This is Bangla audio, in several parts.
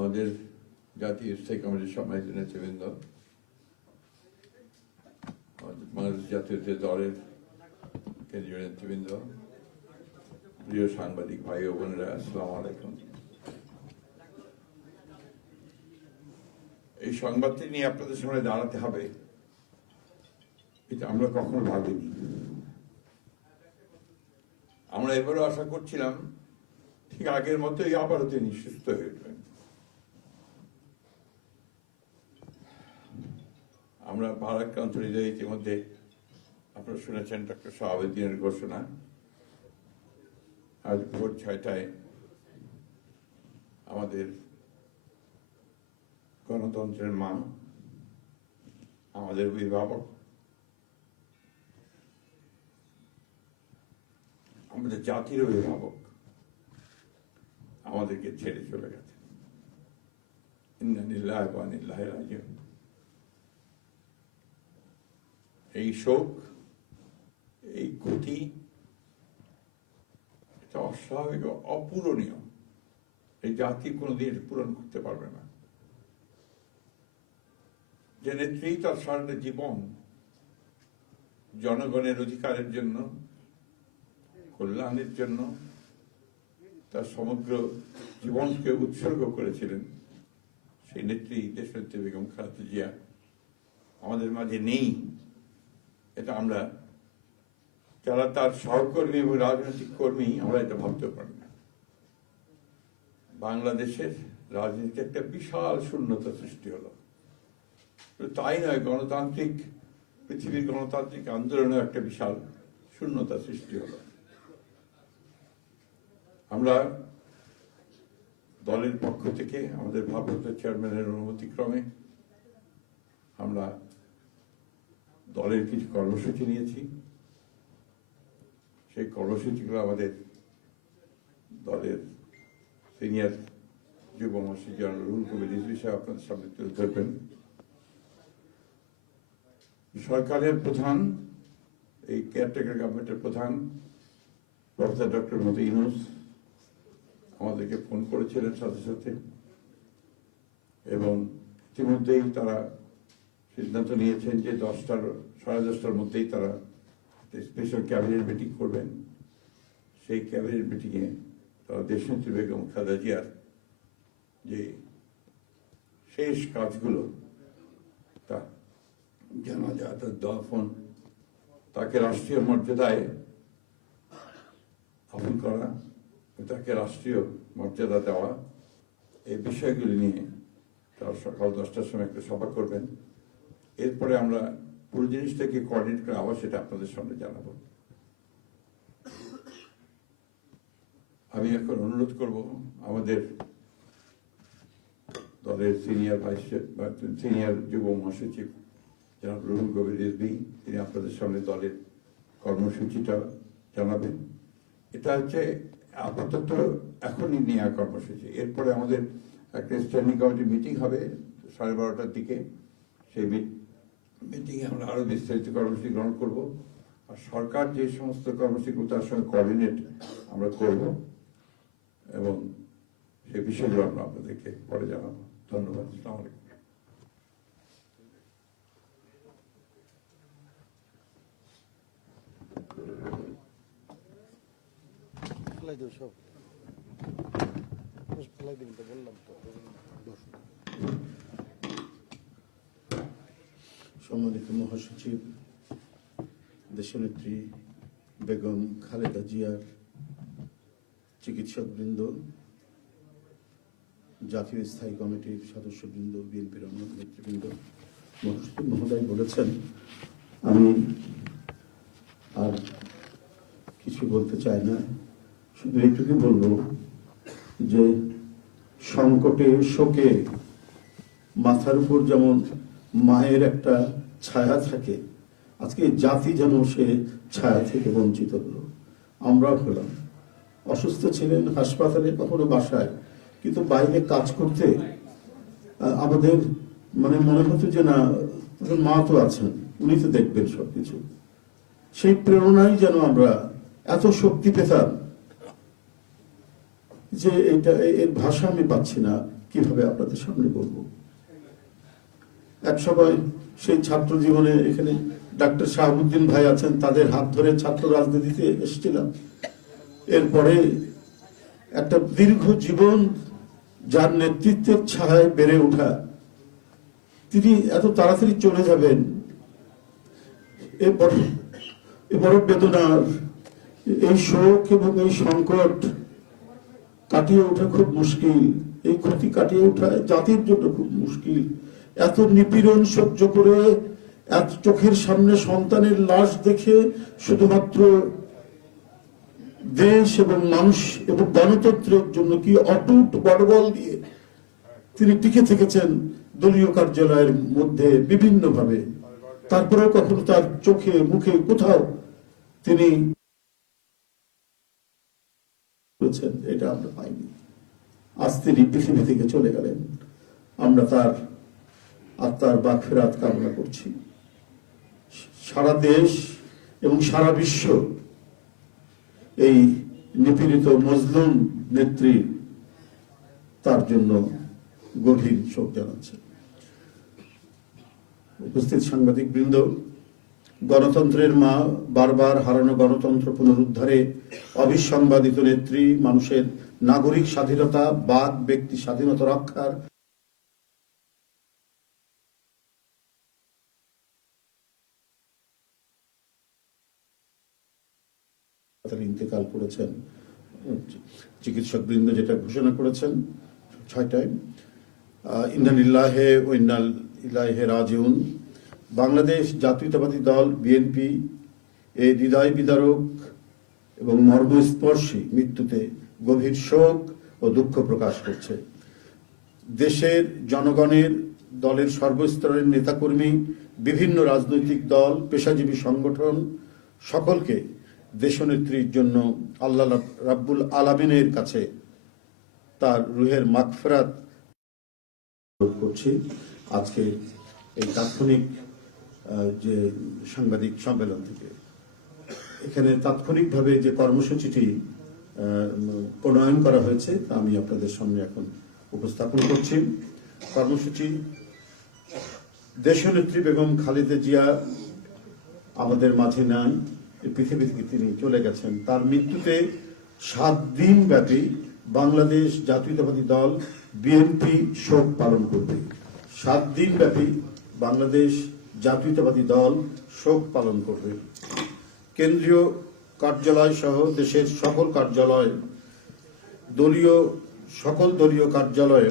আমাদের জাতীয় স্থায়ী কমিটির সম্মানিত নেতৃবৃন্দ, বাংলাদেশ জাতীয় দলের কেন্দ্রীয় নেতৃবৃন্দ, প্রিয় সাংবাদিক ভাই ও বোনেরা, আসসালামু আলাইকুম। এই সংবাদটি নিয়ে আপনাদের সামনে দাঁড়াতে হবে, এটা আমরা কখনো ভাবিনি। আমরা এবারও আশা করছিলাম ঠিক আগের মতোই আবারও তিনি সুস্থ হয়ে উঠবেন। আমরা ভারাক্রান্ত হৃদয়ে ইতিমধ্যে আপনারা শুনেছেন ডক্টর শাহাবুদ্দিনের ঘোষণা। আজ ভোর 6টায় আমাদের গণতন্ত্রের মা, আমাদের অভিভাবক, আমাদের জাতির অভিভাবক আমাদেরকে ছেড়ে চলে গেছে। ইন্না লিল্লাহি ওয়া ইন্না ইলাইহি রাজিউন। এই শোক, এই ক্ষতি, এটা অস্বাভাবিক, অপূরণীয়। এই জাতি কোনোদিন পূরণ করতে পারবে না। যে নেত্রী তার সারাটা জীবন জনগণের অধিকারের জন্য, কল্যাণের জন্য তার সমগ্র জীবনকে উৎসর্গ করেছিলেন, সেই নেত্রী দেশনেত্রী বেগম খালেদা জিয়া আমাদের মাঝে নেই। এটা আমরা যারা তার সহকর্মী এবং রাজনৈতিক কর্মী, আমরা এটা ভাবতেও পারি না। বাংলাদেশের রাজনীতিতে একটা বিশাল শূন্যতা সৃষ্টি হলো। তাই নয়, পৃথিবীর গণতান্ত্রিক আন্দোলনে একটা বিশাল শূন্যতা সৃষ্টি হলো। আমরা দলের পক্ষ থেকে আমাদের ভারপ্রাপ্ত চেয়ারম্যানের অনুমতিক্রমে আমরা দলের কিছু কর্মসূচি নিয়েছি। সেই কর্মসূচিগুলো আমাদের দলের সিনিয়র যুব মহাসচিব জনাব রুহুল কবির রিজভী সাহেব আপনাদের সামনে তুলে ধরবেন। সরকারের প্রধান, এই কেয়ারটেকার গভর্নমেন্টের প্রধান প্রফেসর ডক্টর মোহাম্মদ ইউনূস আমাদেরকে ফোন করেছিলেন সাথে সাথে, এবং ইতিমধ্যেই তারা সিদ্ধান্ত নিয়েছেন যে 10টার মধ্যেই তারা স্পেশাল ক্যাবিনেট মিটিং করবেন। সেই ক্যাবিনেট মিটিংয়ে তারা দেশনেত্রী বেগম খালেদা জিয়ার যে শেষ কাজগুলো, তা জানাজা, তার দাফন, তাকে রাষ্ট্রীয় মর্যাদায় দাফন করা, তাকে রাষ্ট্রীয় মর্যাদা দেওয়া, এই বিষয়গুলি নিয়ে তারা সকাল 10টার সময় একটা সভা করবেন। এরপরে আমরা পুরো জিনিসটাকে কোঅর্ডিনেট করে আবার সেটা আপনাদের সামনে জানাবো। আমি এখন অনুরোধ করব আমাদের দলের সিনিয়র যুব মহাসচিব জনাব রুহুল কবির রিজভী, তিনি আপনাদের সামনে দলের কর্মসূচিটা জানাবেন। এটা হচ্ছে আপাতত এখনই নেওয়া কর্মসূচি। এরপরে আমাদের একটা স্ট্যান্ডিং কমিটি মিটিং হবে 12:30টার দিকে। সেই মিটিংয়ে আমরা আরো বিস্তারিত কর্মসূচি গ্রহণ করব। আর সরকার যে সমস্ত কর্মসূচিগুলো তার সঙ্গে কোঅর্ডিনেট আমরা করব, এবং সেই বিষয়গুলো আমরা আপনাদেরকে পরে জানাবো। ধন্যবাদ। আসসালামু আলাইকুম। সম্মানিত মহাসচিব, দেশনেত্রী বেগম খালেদা জিয়ার চিকিৎসকবৃন্দ, জাতীয় স্থায়ী কমিটির সদস্যবৃন্দ, বিএনপির অন্য নেতৃবৃন্দ, মহাসচিব মহোদয় বলেছেন, আমি আর কিছু বলতে চাই না। শুধু এইটুকু বলবো যে সংকটে, শোকে মাথার উপর যেমন মায়ের একটা ছায়া থাকে, আজকে জাতি যেন সে ছায়া থেকে বঞ্চিত হলো। আমরাও হলাম। অসুস্থ ছিলেন হাসপাতালে, কখনো বাসায়, কিন্তু বাইরে কাজ করতে আমাদের মনে হতো যে না, মা তো আছেন, উনি তো দেখবেন সবকিছু। সেই প্রেরণাই যেন আমরা এত শক্তি পেতাম যে এটা, এর ভাষা আমি পাচ্ছি না। কিভাবে আপনাদের সামনে বলবো। এক সময় সেই ছাত্র জীবনে এখানে ডাক্তার শাহাবুদ্দিন ভাই আছেন, তাদের হাত ধরে ছাত্র রাজনীতিতে এসেছিলাম। এরপরে একটা দীর্ঘ জীবন যার নেতৃত্বের ছায়ায় বেড়ে ওঠা, তিনি এত তাড়াতাড়ি চলে যাবেন, এ বড় বেদনার। এই শোক এবং এই সংকট কাটিয়ে ওঠা খুব মুশকিল, এই ক্ষতি কাটিয়ে ওঠা জাতির জন্য খুব মুশকিল। এত নিপীড়ন সহ্য করে, এত চোখের সামনে সন্তানের লাশ দেখে শুধুমাত্র দেশ এবং মানুষ এবং গণতন্ত্রের জন্য কি অটুট বড়বল দিয়ে তিনি টিকে থেকেছেন দলীয় কার্যালয়ের মধ্যে বিভিন্ন ভাবে। তারপরেও কখনো তার চোখে মুখে কোথাও তিনি এটা আমরা পাইনি। আজ তিনি পৃথিবী থেকে চলে গেলেন, আমরা তার আত্মার মাগফিরাত কামনা করছি। সারা দেশ এবং সারা বিশ্ব এই নিপীড়িত মজলুম নেত্রী তার জন্য গভীর শোক জানাচ্ছে। উপস্থিত সাংবাদিক বৃন্দ, গণতন্ত্রের মা, বারবার হারানো গণতন্ত্র পুনরুদ্ধারে অবিসংবাদিত নেত্রী, মানুষের নাগরিক স্বাধীনতা, বাক ব্যক্তি স্বাধীনতা রক্ষার ইন্তেকাল করেছেন। চিকিৎসক বৃন্দ যেটা ঘোষণা করেছেন 6টায়, ইন্না লিল্লাহি ওয়া ইন্না ইলাইহি রাজিউন। বাংলাদেশ জাতীয়তাবাদী দল বিএনপি এই হৃদয় বিদারক এবং মর্মস্পর্শী মৃত্যুতে গভীর শোক ও দুঃখ প্রকাশ করছে। দেশের জনগণের, দলের সর্বস্তরের নেতাকর্মী, বিভিন্ন রাজনৈতিক দল, পেশাজীবী সংগঠন সকলকে দেশনেত্রীর জন্য আল্লাহ রাব্বুল আলামিনের কাছে তার রুহের মাগফিরাত করছি। আজকে এই তাৎক্ষণিক যে সাংবাদিক সম্মেলন থেকে এখানে তাৎক্ষণিকভাবে যে কর্মসূচিটি প্রণয়ন করা হয়েছে তা আমি আপনাদের সামনে এখন উপস্থাপন করছি। কর্মসূচি: দেশনেত্রী বেগম খালেদা জিয়া আমাদের মাঝে নাই, পৃথিবী থেকে তিনি চলে গেছেন। তার মৃত্যুতে 7 দিন ব্যাপী বাংলাদেশ জাতীয়তাবাদী দল বিএনপি শোক পালন করবে। 7 দিন ব্যাপী বাংলাদেশ জাতীয়তাবাদী দল শোক পালন করবে। কেন্দ্রীয় কার্যালয় সহ দেশের সকল কার্যালয়, সকল দলীয় কার্যালয়ে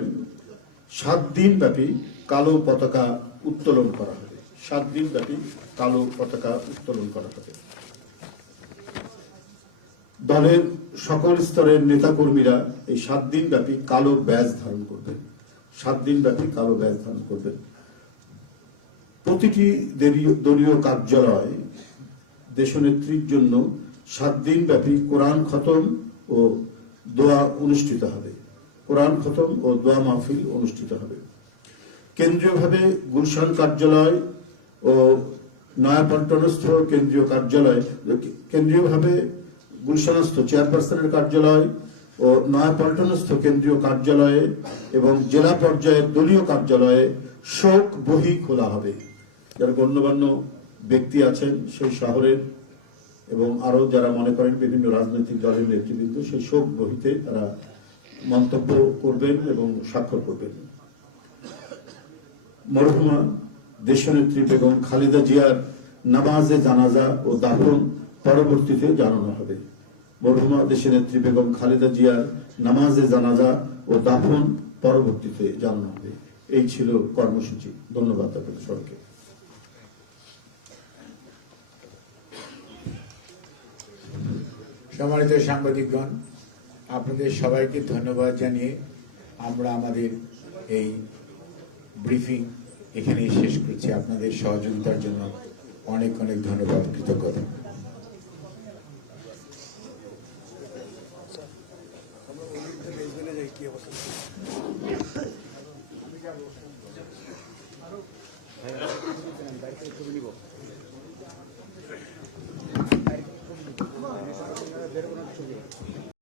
7 দিন ব্যাপী কালো পতাকা উত্তোলন করা হবে। 7 দিন ব্যাপী কালো পতাকা উত্তোলন করা হবে। দলের সকল স্তরের নেতাকর্মীরা এই 7 দিন ব্যাপী কালো ব্যাজ ধারণ করবেন। 7 দিন ব্যাপী কালো ব্যাজ ধারণ করবেন। প্রতিটি দলীয় কার্যালয় দেশনেত্রীর জন্য 7 দিন ব্যাপী কোরআন খতম ও দোয়া অনুষ্ঠিত হবে। কোরআন খতম ও দোয়া মাহফিল অনুষ্ঠিত হবে। কেন্দ্রীয়ভাবে গুলশান কার্যালয় ও নয়াপল্টনস্থ কেন্দ্রীয় কার্যালয়, কেন্দ্রীয়ভাবে গুলশানস্থ চেয়ারপারসনের কার্যালয় ও নয়াপল্টনস্থ কেন্দ্রীয় কার্যালয়ে এবং জেলা পর্যায়ের দলীয় কার্যালয়ে শোক বহি খোলা হবে। যারা গণ্যমান্য ব্যক্তি আছেন সেই শহরের এবং আরো যারা মনে করেন বিভিন্ন রাজনৈতিক দলের নেতৃবৃন্দ, সেই শোক বহিতে তারা মন্তব্য করবেন এবং স্বাক্ষর করবেন। মরহুমা দেশনেত্রী বেগম খালেদা জিয়ার নামাজে জানাজা ও দাফন পরবর্তীতে জানানো হবে। মরহুমা দেশনেত্রী বেগম খালেদা জিয়ার নামাজে জানাজা ও দাফন পরবর্তীতে জানানো হবে। এই ছিল কর্মসূচি। ধন্যবাদ আপনাদের সবাইকে। সম্মানিত সাংবাদিকগণ, আপনাদের সবাইকে ধন্যবাদ জানিয়ে আমরা আমাদের এই ব্রিফিং এখানে শেষ করছি। আপনাদের সহযোগিতার জন্য অনেক অনেক ধন্যবাদ, কৃতজ্ঞতা।